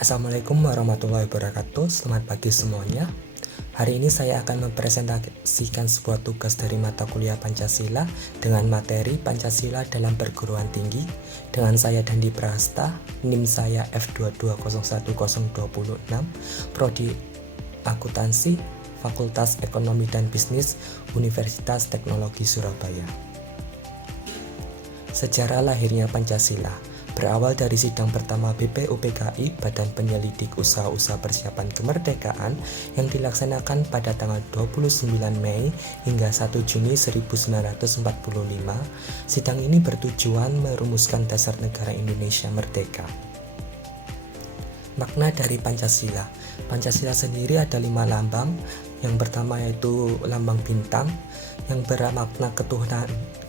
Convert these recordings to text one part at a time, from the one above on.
Assalamualaikum warahmatullahi wabarakatuh. Selamat pagi semuanya. Hari ini saya akan mempresentasikan sebuah tugas dari mata kuliah Pancasila dengan materi Pancasila dalam perguruan tinggi dengan saya Dandi Prahasta, NIM saya F2201026, Prodi Akuntansi, Fakultas Ekonomi dan Bisnis, Universitas Teknologi Surabaya. Sejarah lahirnya Pancasila berawal dari sidang pertama BPUPKI (Badan Penyelidik Usaha-Usaha Persiapan Kemerdekaan) yang dilaksanakan pada tanggal 29 Mei hingga 1 Juni 1945. Sidang ini bertujuan merumuskan dasar negara Indonesia merdeka. Makna dari Pancasila. Pancasila sendiri ada 5 lambang. Yang pertama yaitu lambang bintang yang bermakna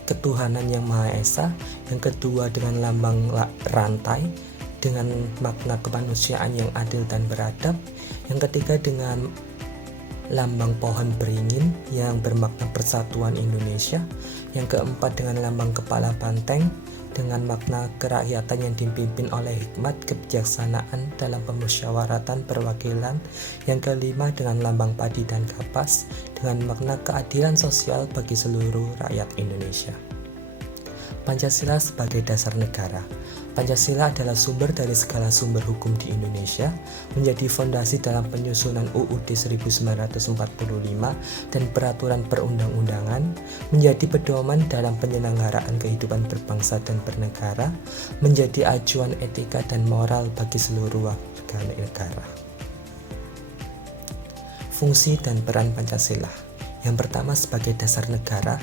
ketuhanan yang Maha Esa. Yang kedua dengan lambang rantai dengan makna kemanusiaan yang adil dan beradab. Yang ketiga dengan lambang pohon beringin yang bermakna persatuan Indonesia. Yang keempat dengan lambang kepala banteng dengan makna kerakyatan yang dipimpin oleh hikmat kebijaksanaan dalam pemusyawaratan perwakilan. Yang kelima dengan lambang padi dan kapas dengan makna keadilan sosial bagi seluruh rakyat Indonesia. Pancasila sebagai dasar negara. Pancasila adalah sumber dari segala sumber hukum di Indonesia, menjadi fondasi dalam penyusunan UUD 1945 dan peraturan perundang-undangan, menjadi pedoman dalam penyelenggaraan kehidupan berbangsa dan bernegara, menjadi acuan etika dan moral bagi seluruh warga negara. Fungsi dan peran Pancasila. Yang pertama sebagai dasar negara,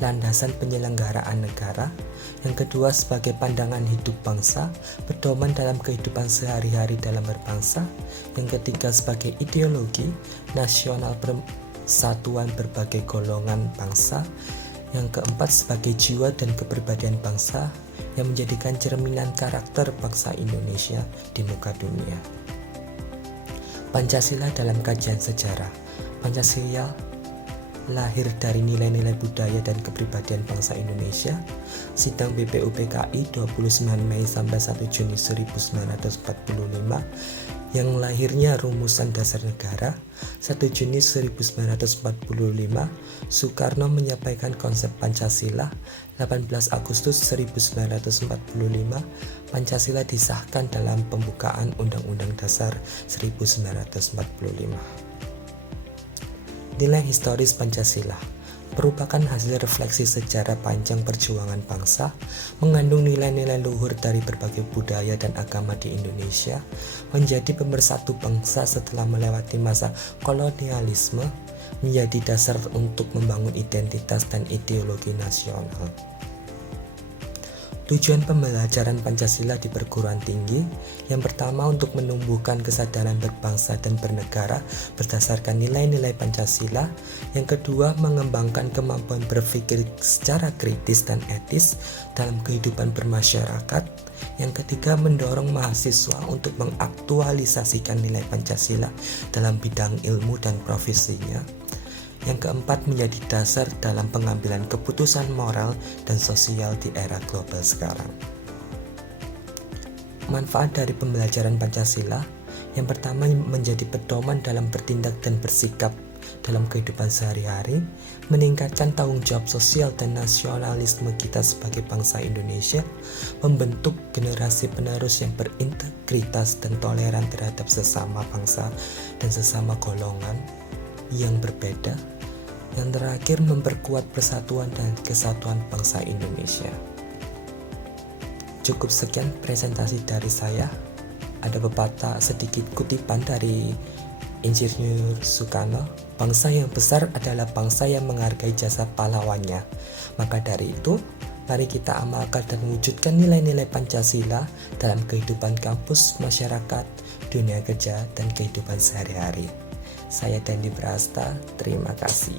landasan penyelenggaraan negara. Yang kedua sebagai pandangan hidup bangsa, pedoman dalam kehidupan sehari-hari dalam berbangsa. Yang ketiga sebagai ideologi nasional persatuan berbagai golongan bangsa. Yang keempat sebagai jiwa dan kepribadian bangsa yang menjadikan cerminan karakter bangsa Indonesia di muka dunia. Pancasila dalam kajian sejarah. Pancasila lahir dari nilai-nilai budaya dan kepribadian bangsa Indonesia. Sidang BPUPKI 29 Mei sampai 1 Juni 1945 yang lahirnya rumusan dasar negara. 1 Juni 1945 Soekarno menyampaikan konsep Pancasila. 18 Agustus 1945 Pancasila disahkan dalam pembukaan Undang-Undang Dasar 1945. Nilai historis Pancasila merupakan hasil refleksi sejarah panjang perjuangan bangsa, mengandung nilai-nilai luhur dari berbagai budaya dan agama di Indonesia, menjadi pemersatu bangsa setelah melewati masa kolonialisme, menjadi dasar untuk membangun identitas dan ideologi nasional. Tujuan pembelajaran Pancasila di perguruan tinggi. Yang pertama untuk menumbuhkan kesadaran berbangsa dan bernegara berdasarkan nilai-nilai Pancasila. Yang kedua mengembangkan kemampuan berpikir secara kritis dan etis dalam kehidupan bermasyarakat. Yang ketiga mendorong mahasiswa untuk mengaktualisasikan nilai Pancasila dalam bidang ilmu dan profesinya. Yang keempat menjadi dasar dalam pengambilan keputusan moral dan sosial di era global sekarang. Manfaat dari pembelajaran Pancasila. Yang pertama menjadi pedoman dalam bertindak dan bersikap dalam kehidupan sehari-hari, meningkatkan tanggung jawab sosial dan nasionalisme kita sebagai bangsa Indonesia, membentuk generasi penerus yang berintegritas dan toleran terhadap sesama bangsa dan sesama golongan yang berbeda. Yang terakhir memperkuat persatuan dan kesatuan bangsa Indonesia. Cukup sekian presentasi dari saya. Ada pepatah sedikit kutipan dari Insinyur Soekarno, bangsa yang besar adalah bangsa yang menghargai jasa pahlawannya. Maka dari itu, mari kita amalkan dan wujudkan nilai-nilai Pancasila dalam kehidupan kampus, masyarakat, dunia kerja, dan kehidupan sehari-hari. Saya Dandi Prahasta, terima kasih.